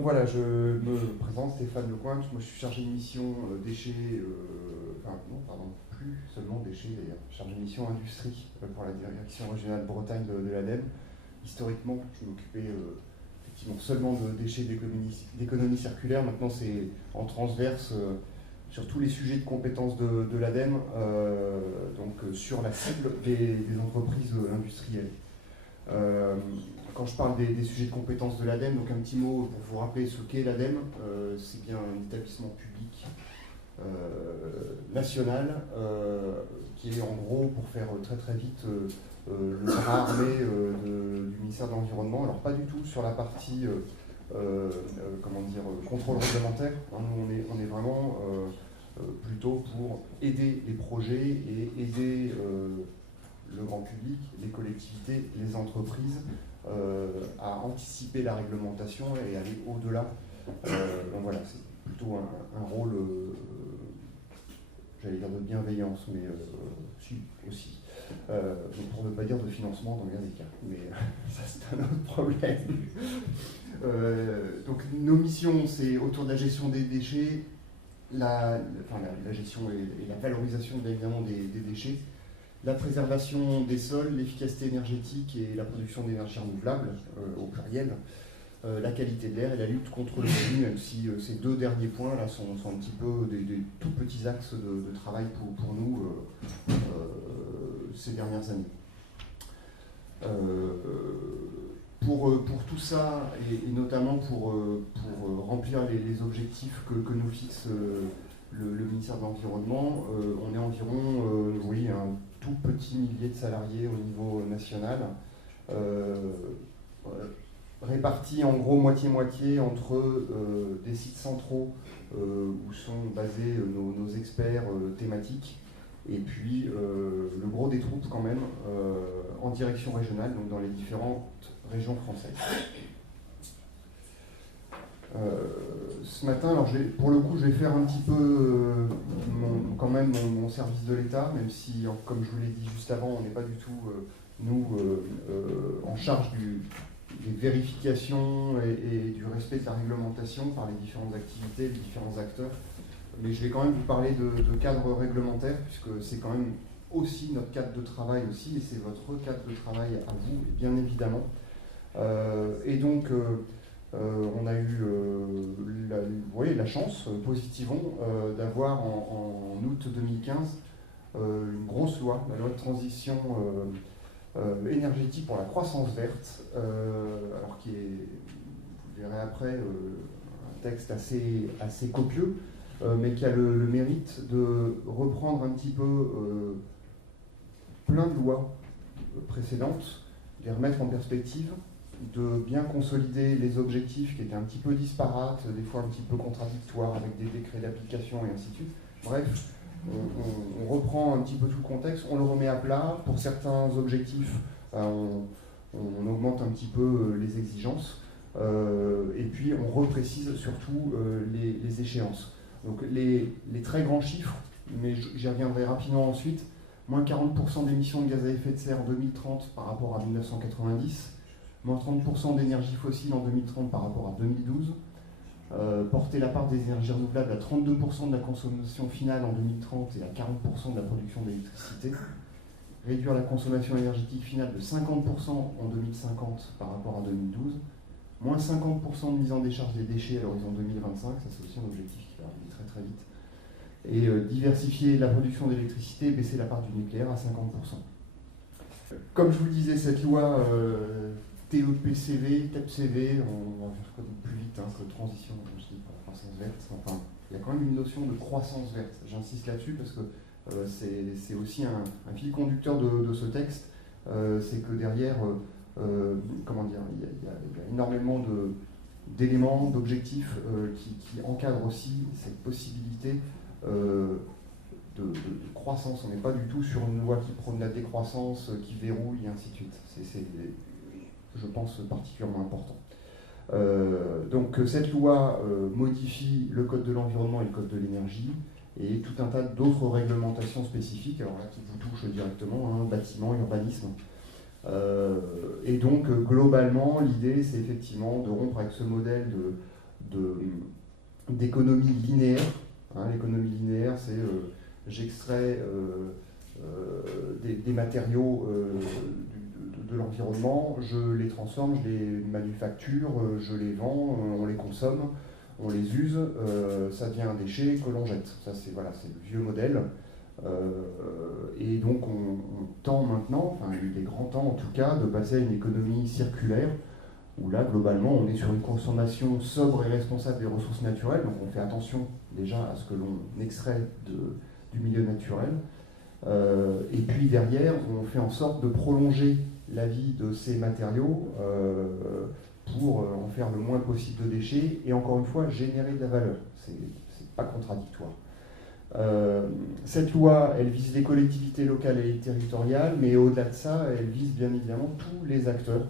Donc voilà, je me présente, Stéphane Lecointre. Moi je suis chargé de mission déchets, enfin non, pardon, plus seulement déchets d'ailleurs, chargé de mission industrie pour la direction régionale Bretagne de l'ADEME. Historiquement, je m'occupais effectivement seulement de déchets d'économie circulaire. Maintenant c'est en transverse sur tous les sujets de compétences de l'ADEME, donc sur la cible des entreprises industrielles. Quand je parle des sujets de compétences de l'ADEME, donc un petit mot pour vous rappeler ce qu'est l'ADEME. C'est bien un établissement public national qui est en gros, pour faire très très vite, le bras armé du ministère de l'Environnement. Alors pas du tout sur la partie comment dire, contrôle réglementaire. Nous on est vraiment plutôt pour aider les projets et aider le grand public, les collectivités, les entreprises à anticiper la réglementation et aller au-delà. Donc voilà, c'est plutôt un rôle, j'allais dire de bienveillance, mais si, aussi. Pour ne pas dire de financement dans bien des cas, mais ça c'est un autre problème. Donc nos missions, c'est autour de la gestion des déchets, la gestion et la valorisation bien évidemment des déchets, la préservation des sols, l'efficacité énergétique et la production d'énergie renouvelable, au pluriel, la qualité de l'air et la lutte contre le bruit, même si ces deux derniers points là sont un petit peu des tout petits axes de travail pour nous ces dernières années. Pour tout ça, et notamment pour remplir les objectifs que nous fixe le ministère de l'Environnement, on est environ un tout petit millier de salariés au niveau national, répartis en gros moitié-moitié entre des sites centraux où sont basés nos experts thématiques, et puis le gros des troupes quand même en direction régionale, donc dans les différentes régions françaises. Ce matin, alors pour le coup, je vais faire un petit peu quand même mon service de l'État, même si, comme je vous l'ai dit juste avant, on n'est pas du tout, nous, en charge des vérifications et du respect de la réglementation par les différentes activités, les différents acteurs. Mais je vais quand même vous parler de cadre réglementaire, puisque c'est quand même aussi notre cadre de travail aussi, et c'est votre cadre de travail à vous, bien évidemment. Et donc, on a eu la chance, positivons, d'avoir en août 2015 une grosse loi, la loi de transition énergétique pour la croissance verte, alors qui est, vous verrez après, un texte assez copieux, mais qui a le mérite de reprendre un petit peu plein de lois précédentes, les remettre en perspective, de bien consolider les objectifs qui étaient un petit peu disparates, des fois un petit peu contradictoires avec des décrets d'application et ainsi de suite. Bref, on reprend un petit peu tout le contexte, on le remet à plat. Pour certains objectifs, on augmente un petit peu les exigences, et puis on reprécise surtout les échéances. Donc les très grands chiffres, mais j'y reviendrai rapidement ensuite, moins 40% d'émissions de gaz à effet de serre en 2030 par rapport à 1990, moins 30% d'énergie fossile en 2030 par rapport à 2012, porter la part des énergies renouvelables à 32% de la consommation finale en 2030 et à 40% de la production d'électricité, réduire la consommation énergétique finale de 50% en 2050 par rapport à 2012, moins 50% de mise en décharge des déchets à l'horizon 2025, ça c'est aussi un objectif qui va arriver très très vite, et diversifier la production d'électricité et baisser la part du nucléaire à 50%. Comme je vous le disais, cette loi TEPCV, on va faire plus vite que transition, comme je dis, pour la croissance verte. Enfin, il y a quand même une notion de croissance verte. J'insiste là-dessus parce que c'est aussi un fil conducteur de ce texte. C'est que derrière, comment dire, il y a énormément d'éléments, d'objectifs qui encadrent aussi cette possibilité de croissance. On n'est pas du tout sur une loi qui prône la décroissance, qui verrouille, et ainsi de suite. C'est je pense, particulièrement important. Donc cette loi modifie le code de l'environnement et le code de l'énergie, et tout un tas d'autres réglementations spécifiques, alors là qui vous touchent directement, bâtiment, urbanisme. Et donc globalement, l'idée c'est effectivement de rompre avec ce modèle d'économie linéaire. Hein, l'économie linéaire, c'est j'extrais des matériaux de l'environnement, je les transforme, je les manufacture, je les vends, on les consomme, on les use, ça devient un déchet que l'on jette. Ça, c'est voilà, le vieux modèle. Et donc on tend maintenant, enfin il est grand temps en tout cas, de passer à une économie circulaire, où là globalement on est sur une consommation sobre et responsable des ressources naturelles, donc on fait attention déjà à ce que l'on extrait du milieu naturel, et puis derrière on fait en sorte de prolonger la vie de ces matériaux pour en faire le moins possible de déchets, et encore une fois générer de la valeur, c'est pas contradictoire. Cette loi, elle vise les collectivités locales et territoriales, mais au-delà de ça, elle vise bien évidemment tous les acteurs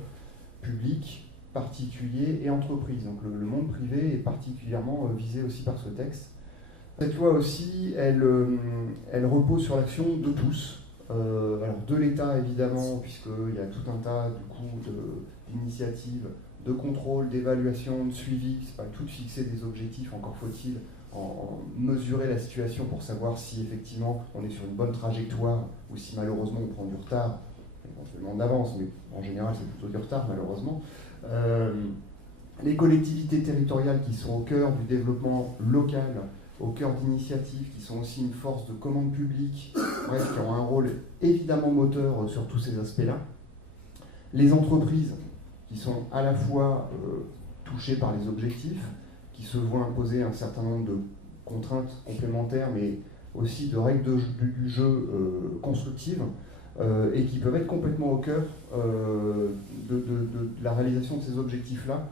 publics, particuliers et entreprises. Donc le monde privé est particulièrement visé aussi par ce texte. Cette loi aussi, elle repose sur l'action de tous. Alors de l'État évidemment, puisqu'il y a tout un tas du coup d'initiatives, de contrôle, d'évaluation, de suivi. C'est pas tout de fixer des objectifs, encore faut-il en mesurer la situation pour savoir si effectivement on est sur une bonne trajectoire ou si malheureusement on prend du retard, éventuellement d'avance, mais en général c'est plutôt du retard malheureusement. Les collectivités territoriales qui sont au cœur du développement local, au cœur d'initiatives, qui sont aussi une force de commande publique, bref, qui ont un rôle évidemment moteur sur tous ces aspects-là. Les entreprises qui sont à la fois touchées par les objectifs, qui se voient imposer un certain nombre de contraintes complémentaires, mais aussi de règles du jeu constructives, et qui peuvent être complètement au cœur de la réalisation de ces objectifs-là,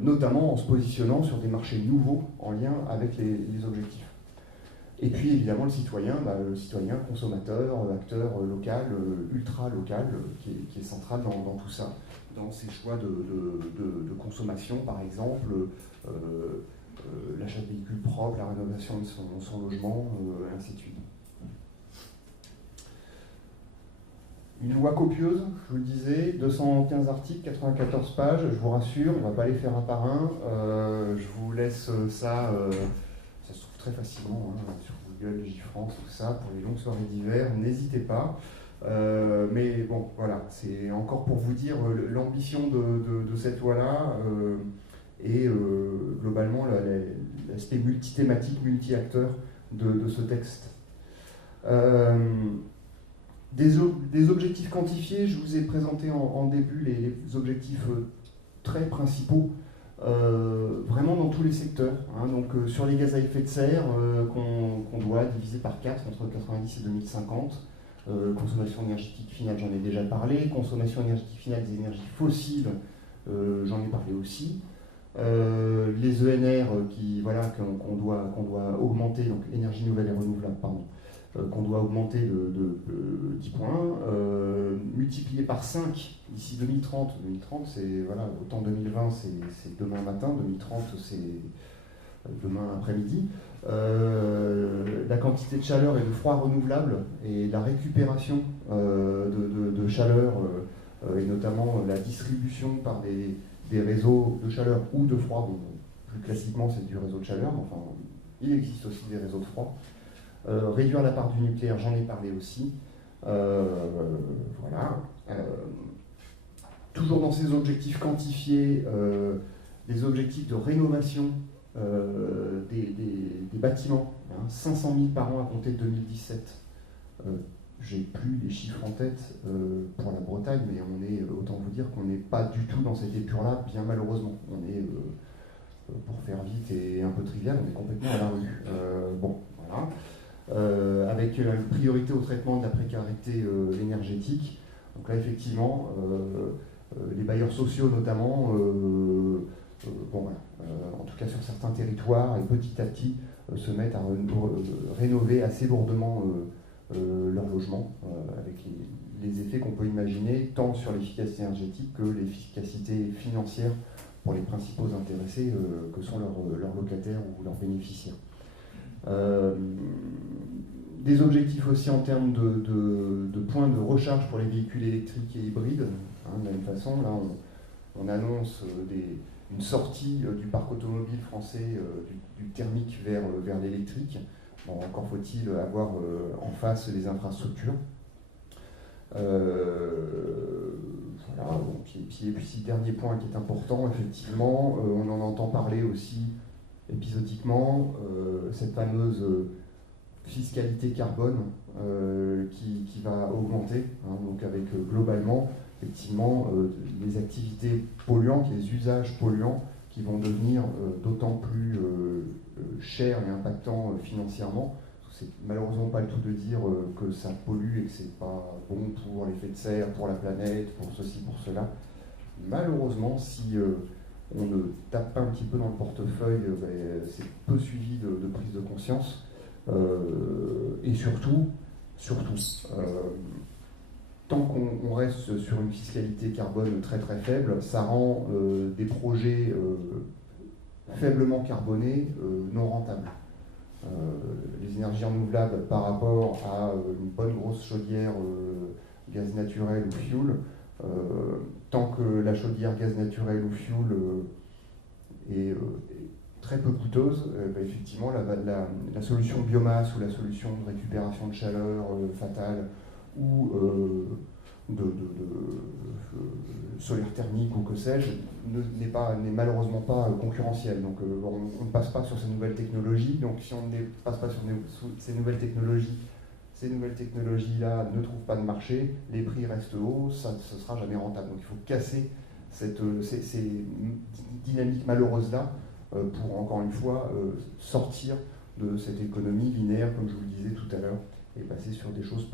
notamment en se positionnant sur des marchés nouveaux en lien avec les objectifs. Et puis évidemment le citoyen consommateur, acteur local, ultra-local, qui est central dans tout ça, dans ses choix de consommation par exemple, l'achat de véhicules propres, la rénovation de son logement, ainsi de suite. Une loi copieuse, je vous le disais, 215 articles, 94 pages, je vous rassure, on ne va pas les faire un par un, je vous laisse ça se trouve très facilement hein, sur Google, J-France, tout ça, pour les longues soirées d'hiver, n'hésitez pas. Mais bon, voilà, c'est encore pour vous dire l'ambition de cette loi-là et globalement l'aspect multithématique, multi-acteur de ce texte. Des objectifs quantifiés, je vous ai présenté en début les objectifs très principaux, vraiment dans tous les secteurs. Hein, donc sur les gaz à effet de serre, qu'on doit diviser par 4 entre 90 et 2050. Consommation énergétique finale, j'en ai déjà parlé. Consommation énergétique finale des énergies fossiles, j'en ai parlé aussi. Les ENR qu'on doit augmenter, donc énergie nouvelle et renouvelable, pardon, qu'on doit augmenter de 10 points, multiplié par 5 d'ici 2030. 2030, c'est autant 2020, c'est demain matin, 2030, c'est demain après-midi. La quantité de chaleur et de froid renouvelable et la récupération de chaleur et notamment la distribution par des réseaux de chaleur ou de froid. Bon, plus classiquement, c'est du réseau de chaleur, mais enfin, il existe aussi des réseaux de froid. Réduire la part du nucléaire, j'en ai parlé aussi. Voilà. Toujours dans ces objectifs quantifiés, des objectifs de rénovation des bâtiments, hein, 500 000 par an à compter de 2017. J'ai plus les chiffres en tête pour la Bretagne, mais autant vous dire qu'on n'est pas du tout dans cette épure-là, bien malheureusement. On est, pour faire vite et un peu trivial, on est complètement à la rue. Bon, voilà. Avec une priorité au traitement de la précarité énergétique. Donc là, effectivement, les bailleurs sociaux notamment, en tout cas sur certains territoires, et petit à petit se mettent à rénover assez lourdement leur logement, avec les effets qu'on peut imaginer, tant sur l'efficacité énergétique que l'efficacité financière pour les principaux intéressés, que sont leurs locataires ou leurs bénéficiaires. Des objectifs aussi en termes de points de recharge pour les véhicules électriques et hybrides. Hein, de la même façon, là, on annonce une sortie du parc automobile français du thermique vers l'électrique. Bon, encore faut-il avoir en face les infrastructures. Voilà, donc, et puis dernier point qui est important, effectivement, on en entend parler aussi épisodiquement, cette fameuse fiscalité carbone qui va augmenter, hein, donc avec globalement effectivement les activités polluantes, les usages polluants qui vont devenir d'autant plus chers et impactants financièrement. C'est malheureusement pas le tout de dire que ça pollue et que c'est pas bon pour l'effet de serre, pour la planète, pour ceci, pour cela. Malheureusement, si on ne tape pas un petit peu dans le portefeuille, c'est peu suivi de prise de conscience. Et surtout, tant qu'on reste sur une fiscalité carbone très très faible, ça rend des projets faiblement carbonés non rentables. Les énergies renouvelables par rapport à une bonne grosse chaudière gaz naturel ou fuel, tant que la chaudière gaz naturel ou fuel est très peu coûteuse, effectivement la solution biomasse ou la solution de récupération de chaleur fatale ou de solaire thermique ou que sais-je, n'est malheureusement pas concurrentielle. Donc on ne passe pas sur ces nouvelles technologies. Donc si on ne passe pas sur ces nouvelles technologies-là ne trouvent pas de marché, les prix restent hauts, ça ne sera jamais rentable. Donc il faut casser ces dynamiques malheureuses-là pour, encore une fois, sortir de cette économie linéaire, comme je vous le disais tout à l'heure, et passer sur des choses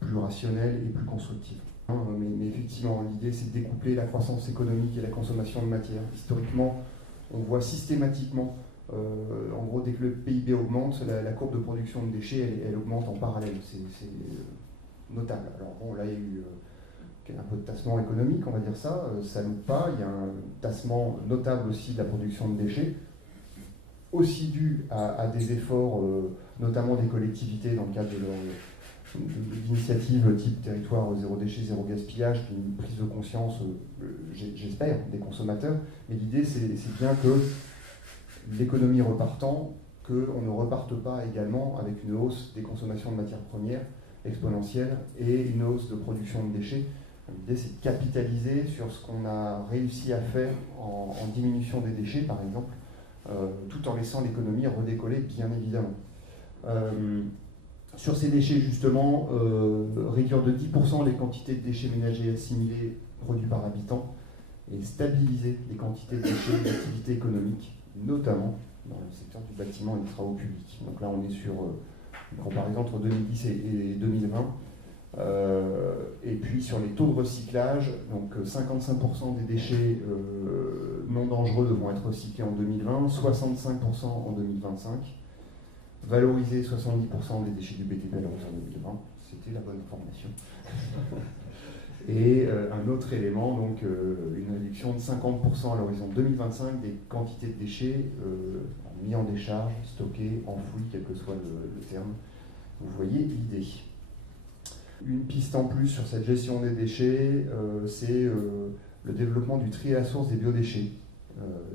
plus rationnelles et plus constructives. Mais effectivement, l'idée, c'est de découpler la croissance économique et la consommation de matière. Historiquement, on voit systématiquement, en gros, dès que le PIB augmente, la courbe de production de déchets, elle augmente en parallèle. C'est notable. Alors bon, là, il y a eu un peu de tassement économique, on va dire ça, ça loupe pas. Il y a un tassement notable aussi de la production de déchets, aussi dû à des efforts, notamment des collectivités dans le cadre d'initiatives type territoire zéro déchet, zéro gaspillage, puis une prise de conscience, j'espère, des consommateurs. Mais l'idée, c'est bien que l'économie repartant, qu'on ne reparte pas également avec une hausse des consommations de matières premières exponentielle et une hausse de production de déchets. L'idée, c'est de capitaliser sur ce qu'on a réussi à faire en diminution des déchets, par exemple, tout en laissant l'économie redécoller, bien évidemment. Sur ces déchets, justement, réduire de 10% les quantités de déchets ménagers assimilés produits par habitant et stabiliser les quantités de déchets d'activité économique, notamment dans le secteur du bâtiment et des travaux publics. Donc là, on est sur une comparaison entre 2010 et 2020. Et puis sur les taux de recyclage, donc 55% des déchets non dangereux devront être recyclés en 2020, 65% en 2025, valoriser 70% des déchets du BTP en 2020, c'était la bonne formation. Et un autre élément, donc une réduction de 50% à l'horizon 2025 des quantités de déchets mis en décharge, stockés, enfouis, quel que soit le terme. Vous voyez l'idée. Une piste en plus sur cette gestion des déchets, c'est le développement du tri à la source des biodéchets,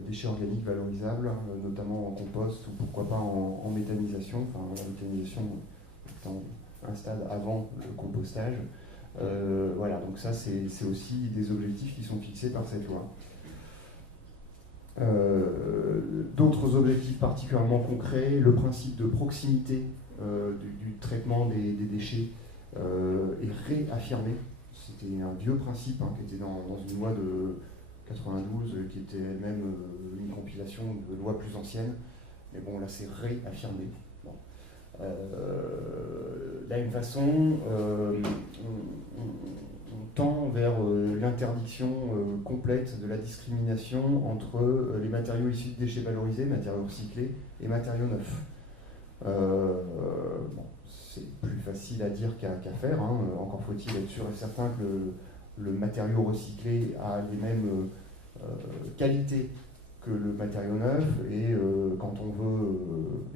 déchets organiques valorisables, notamment en compost ou pourquoi pas en méthanisation, enfin la méthanisation étant un stade avant le compostage. Voilà, donc ça c'est aussi des objectifs qui sont fixés par cette loi. D'autres objectifs particulièrement concrets, le principe de proximité du traitement des déchets est réaffirmé. C'était un vieux principe qui était dans une loi de 92, qui était elle-même une compilation de lois plus anciennes. Mais bon, là c'est réaffirmé. Bon. De la même façon, on tend vers l'interdiction complète de la discrimination entre les matériaux issus de déchets valorisés, matériaux recyclés, et matériaux neufs. Bon, c'est plus facile à dire qu'à faire, hein. Encore faut-il être sûr et certain que le matériau recyclé a les mêmes qualités que le matériau neuf, et quand on veut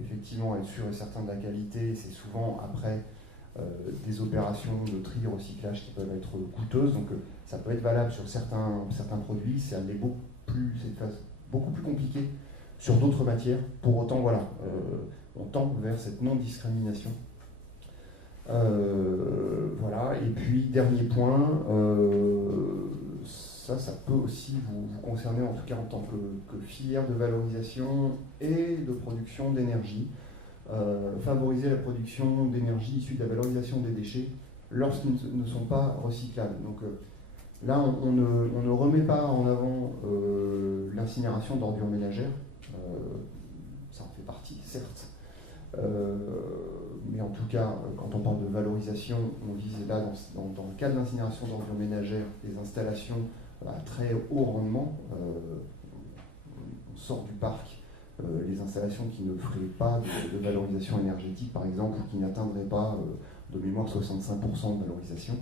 effectivement être sûr et certain de la qualité, c'est souvent après des opérations de tri recyclage qui peuvent être coûteuses, donc ça peut être valable sur certains produits, ça l'est beaucoup une phase beaucoup plus compliquée sur d'autres matières. Pour autant, voilà, on tend vers cette non-discrimination. Voilà, et puis dernier point, ça peut aussi vous concerner, en tout cas en tant que filière de valorisation et de production d'énergie. Favoriser la production d'énergie issue de la valorisation des déchets lorsqu'ils ne sont pas recyclables. Donc là, on ne remet pas en avant l'incinération d'ordures ménagères. Ça en fait partie, certes. Mais en tout cas, quand on parle de valorisation, on vise là, dans le cas de l'incinération d'ordures ménagères, des installations à très haut rendement. On sort du parc les installations qui ne feraient pas de valorisation énergétique, par exemple, ou qui n'atteindraient pas, de mémoire, 65% de valorisation.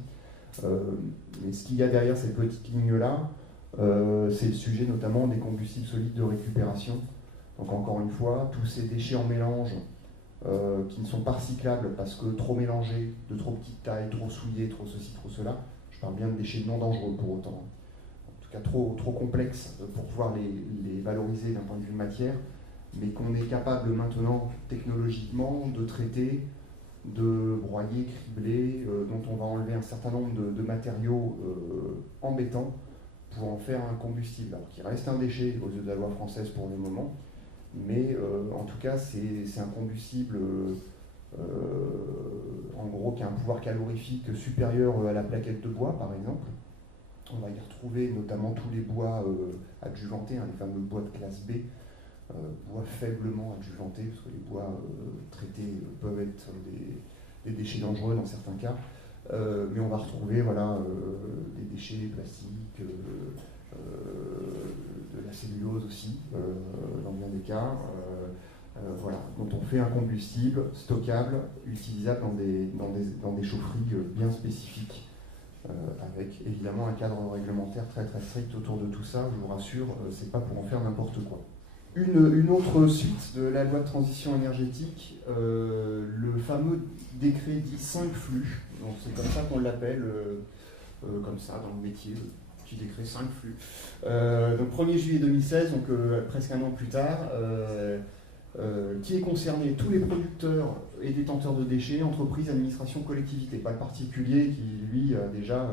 Mais ce qu'il y a derrière cette petite ligne-là, c'est le sujet notamment des combustibles solides de récupération. Donc encore une fois, tous ces déchets en mélange qui ne sont pas recyclables parce que trop mélangés, de trop petite taille, trop souillés, trop ceci, trop cela. Je parle bien de déchets non dangereux pour autant. En tout cas trop complexes pour pouvoir les valoriser d'un point de vue matière, mais qu'on est capable maintenant technologiquement de traiter, de broyer, cribler, dont on va enlever un certain nombre de matériaux embêtants pour en faire un combustible. Alors qu'il reste un déchet aux yeux de la loi française pour le moment, mais en tout cas c'est un combustible en gros qui a un pouvoir calorifique supérieur à la plaquette de bois par exemple. On va y retrouver notamment tous les bois adjuvantés, les fameux bois de classe B, bois faiblement adjuvantés, parce que les bois traités peuvent être des déchets dangereux dans certains cas. Mais on va retrouver voilà, des déchets plastiques, de la cellulose aussi, dans bien des cas. Voilà, dont on fait un combustible stockable, utilisable dans des chaufferies bien spécifiques, avec évidemment un cadre réglementaire très très strict autour de tout ça. Je vous rassure, c'est pas pour en faire n'importe quoi. Une autre suite de la loi de transition énergétique, le fameux décret dit 5 flux, donc c'est comme ça qu'on l'appelle, comme ça dans le métier, le petit décret 5 flux. Donc 1er juillet 2016, donc presque un an plus tard, qui est concerné tous les producteurs et détenteurs de déchets, entreprises, administrations, collectivités, pas le particulier qui lui a déjà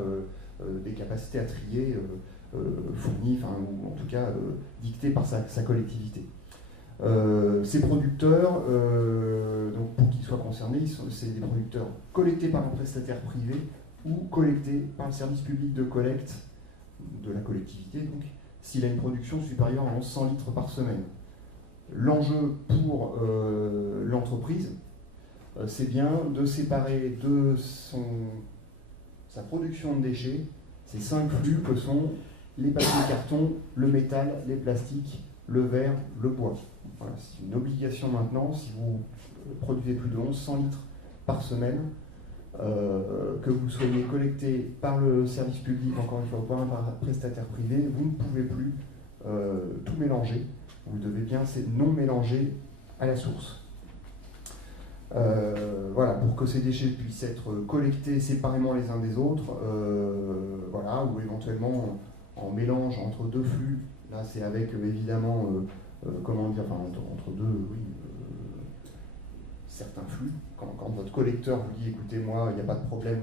des capacités à trier fournies, ou en tout cas dictées par sa collectivité. Ces producteurs, donc pour qu'ils soient concernés, c'est des producteurs collectés par un prestataire privé ou collectés par le service public de collecte de la collectivité, donc s'il a une production supérieure à 1100 litres par semaine. L'enjeu pour l'entreprise, c'est bien de séparer de sa production de déchets ces 5 flux que sont les papiers carton, le métal, les plastiques, le verre, le bois. Voilà, c'est une obligation maintenant, si vous produisez plus de 1100 litres par semaine, que vous soyez collecté par le service public, encore une fois, ou par un prestataire privé, vous ne pouvez plus tout mélanger. Vous devez bien non mélanger à la source. Voilà, pour que ces déchets puissent être collectés séparément les uns des autres, voilà, ou éventuellement en mélange entre deux flux. Là, c'est avec évidemment, comment dire, enfin, entre deux, oui, certains flux. Quand votre collecteur vous dit, écoutez, moi, il n'y a pas de problème,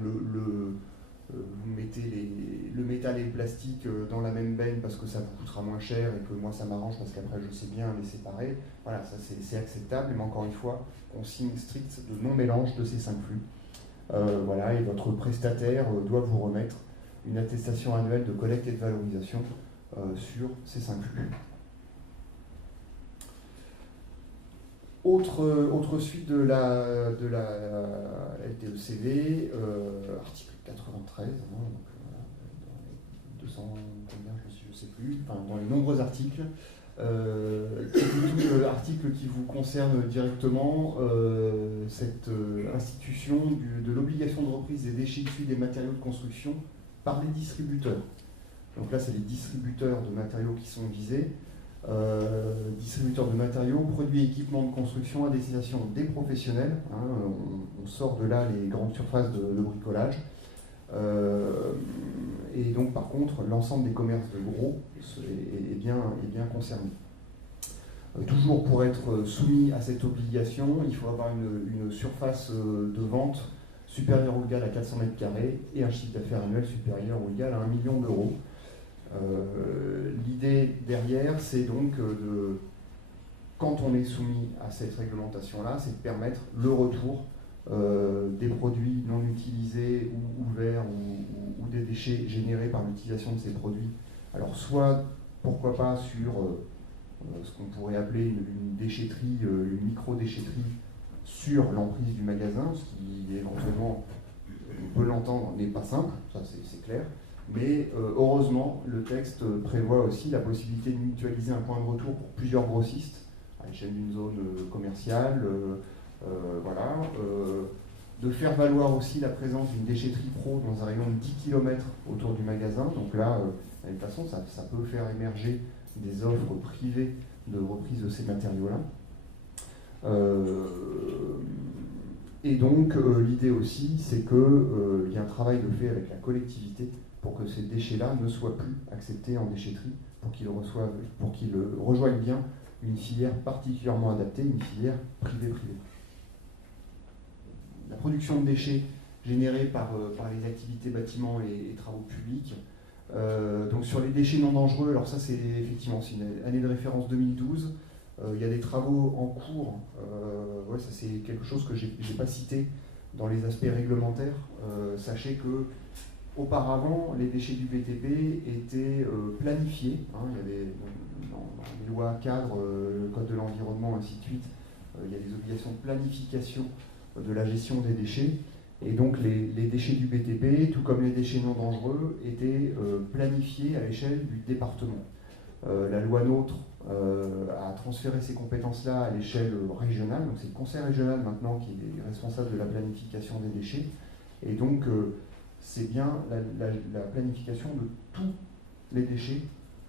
vous mettez le métal et le plastique dans la même benne parce que ça vous coûtera moins cher et que moi ça m'arrange parce qu'après je sais bien les séparer. Voilà, ça c'est acceptable, mais encore une fois, consigne stricte de non-mélange de ces 5 flux. Voilà, et votre prestataire doit vous remettre une attestation annuelle de collecte et de valorisation sur ces 5 flux. Autre suite de la LTECV, article 93, donc, dans les 200, combien je ne sais plus, enfin, dans les nombreux articles, article qui vous concerne directement, cette institution de l'obligation de reprise des déchets issus des matériaux de construction par les distributeurs. Donc là, c'est les distributeurs de matériaux qui sont visés. Distributeurs de matériaux, produits et équipements de construction à destination des professionnels. On sort de là les grandes surfaces de bricolage. Et donc par contre, l'ensemble des commerces de gros est bien concerné. Toujours pour être soumis à cette obligation, il faut avoir une surface de vente supérieure ou égale à 400 mètres carrés et un chiffre d'affaires annuel supérieur ou égal à 1 million d'euros. L'idée derrière, c'est donc quand on est soumis à cette réglementation-là, c'est de permettre le retour des produits non utilisés ou ouverts ou des déchets générés par l'utilisation de ces produits. Alors soit, pourquoi pas, sur ce qu'on pourrait appeler une déchetterie, une micro-déchetterie sur l'emprise du magasin, ce qui éventuellement, on peut l'entendre, n'est pas simple, ça c'est clair. Mais heureusement, le texte prévoit aussi la possibilité de mutualiser un point de retour pour plusieurs grossistes à l'échelle d'une zone commerciale, de faire valoir aussi la présence d'une déchetterie pro dans un rayon de 10 km autour du magasin. Donc là, de toute façon, ça peut faire émerger des offres privées de reprise de ces matériaux-là. Et donc, l'idée aussi, c'est qu'il y a un travail de fait avec la collectivité pour que ces déchets-là ne soient plus acceptés en déchetterie, pour qu'ils rejoignent bien une filière particulièrement adaptée, une filière privée-privée. La production de déchets générés par les activités bâtiments et travaux publics. Donc sur les déchets non dangereux, alors ça c'est effectivement c'est une année de référence 2012. Il y a des travaux en cours. Ça c'est quelque chose que j'ai pas cité dans les aspects réglementaires. Sachez que auparavant, les déchets du BTP étaient planifiés. Il y avait dans les lois cadres, le code de l'environnement, ainsi de suite, il y a des obligations de planification de la gestion des déchets. Et donc les déchets du BTP, tout comme les déchets non dangereux, étaient planifiés à l'échelle du département. La loi NOTRe a transféré ces compétences-là à l'échelle régionale. Donc c'est le conseil régional maintenant qui est responsable de la planification des déchets. Et donc c'est bien la planification de tous les déchets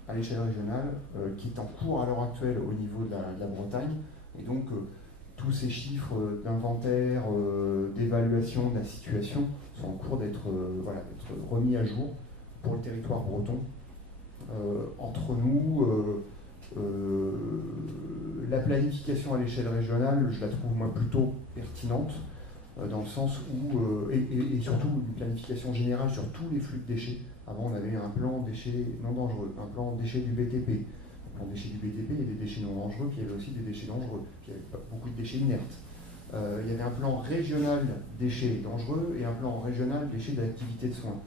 à l'échelle régionale qui est en cours à l'heure actuelle au niveau de la Bretagne. Et donc tous ces chiffres d'inventaire, d'évaluation de la situation sont en cours d'être remis à jour pour le territoire breton. Entre nous, la planification à l'échelle régionale, je la trouve moi plutôt pertinente, dans le sens où, et surtout une planification générale sur tous les flux de déchets. Avant on avait un plan déchets non dangereux, un plan déchets du BTP. Dans les déchets du BTP, il y a des déchets non dangereux, puis il y avait aussi des déchets dangereux, puis il y avait beaucoup de déchets inertes. Il y avait un plan régional déchets dangereux et un plan régional déchets d'activité de soins.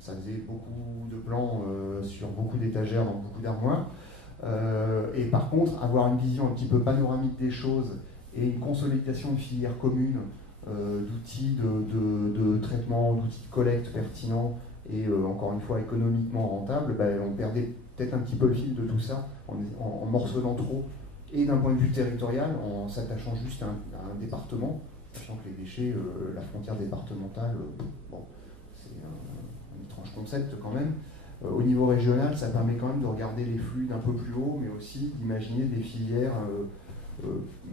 Ça faisait beaucoup de plans sur beaucoup d'étagères dans beaucoup d'armoires. Et par contre, avoir une vision un petit peu panoramique des choses et une consolidation de filières communes, d'outils de traitement, d'outils de collecte pertinents et encore une fois économiquement rentables, on perdait peut-être un petit peu le fil de tout ça en morcelant trop, et d'un point de vue territorial, en s'attachant juste à un département, sachant que les déchets, la frontière départementale, c'est un étrange concept quand même. Au niveau régional, ça permet quand même de regarder les flux d'un peu plus haut, mais aussi d'imaginer des filières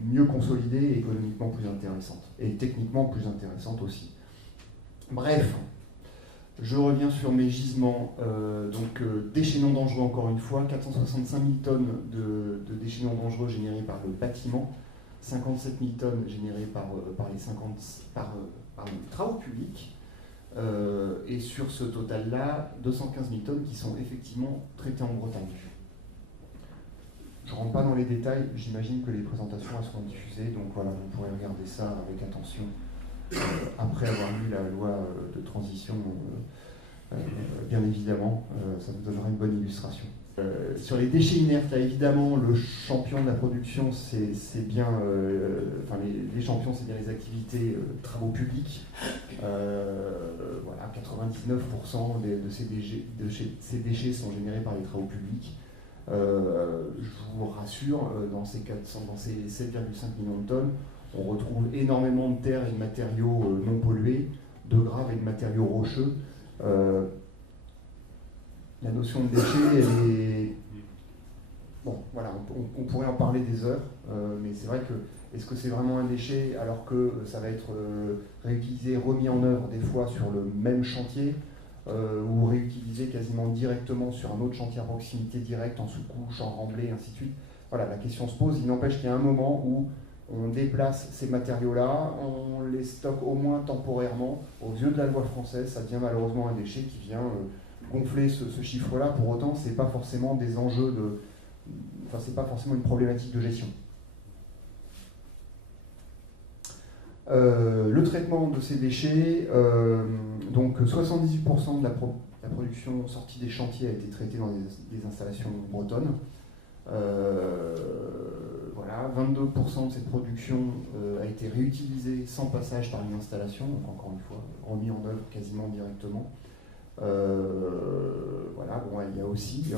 mieux consolidées et économiquement plus intéressantes, et techniquement plus intéressantes aussi. Bref, je reviens sur mes gisements. Déchets non dangereux, encore une fois, 465 000 tonnes de déchets non dangereux générés par le bâtiment, 57 000 tonnes générées par les travaux publics, et sur ce total-là, 215 000 tonnes qui sont effectivement traitées en Bretagne. Je ne rentre pas dans les détails, j'imagine que les présentations elles seront diffusées, donc voilà, vous pourrez regarder ça avec attention après avoir lu la loi de transition, bien évidemment, ça vous donnera une bonne illustration. Sur les déchets inertes, là évidemment, le champion de la production, c'est bien, les champions, c'est bien les activités travaux publics. 99% de ces déchets sont générés par les travaux publics. Je vous rassure, dans ces 7,5 millions de tonnes, on retrouve énormément de terres et de matériaux non pollués, de graves et de matériaux rocheux. La notion de déchet, bon, voilà, on pourrait en parler des heures, mais c'est vrai que est-ce que c'est vraiment un déchet alors que ça va être réutilisé, remis en œuvre des fois sur le même chantier, ou réutilisé quasiment directement sur un autre chantier à proximité directe, en sous-couche, en remblai, ainsi de suite. Voilà, la question se pose. Il n'empêche qu'il y a un moment où on déplace ces matériaux-là, on les stocke au moins temporairement. Aux yeux de la loi française, ça devient malheureusement un déchet qui vient gonfler ce chiffre-là. Pour autant, c'est pas forcément des enjeux de... Enfin, c'est pas forcément une problématique de gestion. Le traitement de ces déchets, donc 78% de la production sortie des chantiers a été traitée dans des installations bretonnes. Voilà, 22% de cette production a été réutilisée sans passage par une installation, donc encore une fois remis en œuvre quasiment directement. Voilà, bon, il y a aussi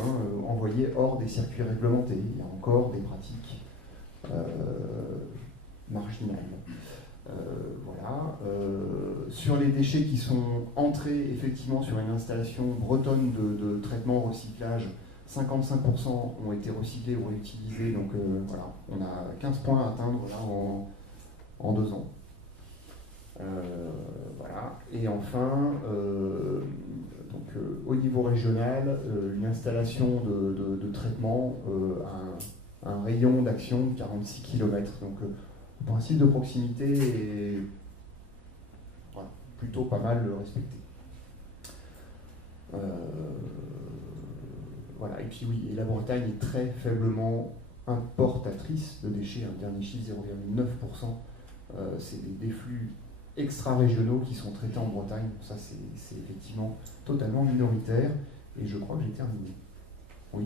envoyé hors des circuits réglementés, il y a encore des pratiques marginales. Voilà. Sur les déchets qui sont entrés effectivement sur une installation bretonne de traitement recyclage, 55% ont été recyclés ou réutilisés, donc voilà, on a 15 points à atteindre là, en 2 ans. Voilà. Et enfin, donc, au niveau régional, une installation de traitement a un rayon d'action de 46 km. Donc, le principe de proximité est voilà, plutôt pas mal respecté. Voilà. Et puis oui, et la Bretagne est très faiblement importatrice de déchets, un dernier chiffre 0,9%. C'est des flux extra-régionaux qui sont traités en Bretagne. Ça, c'est effectivement totalement minoritaire. Et je crois que j'ai terminé. Oui.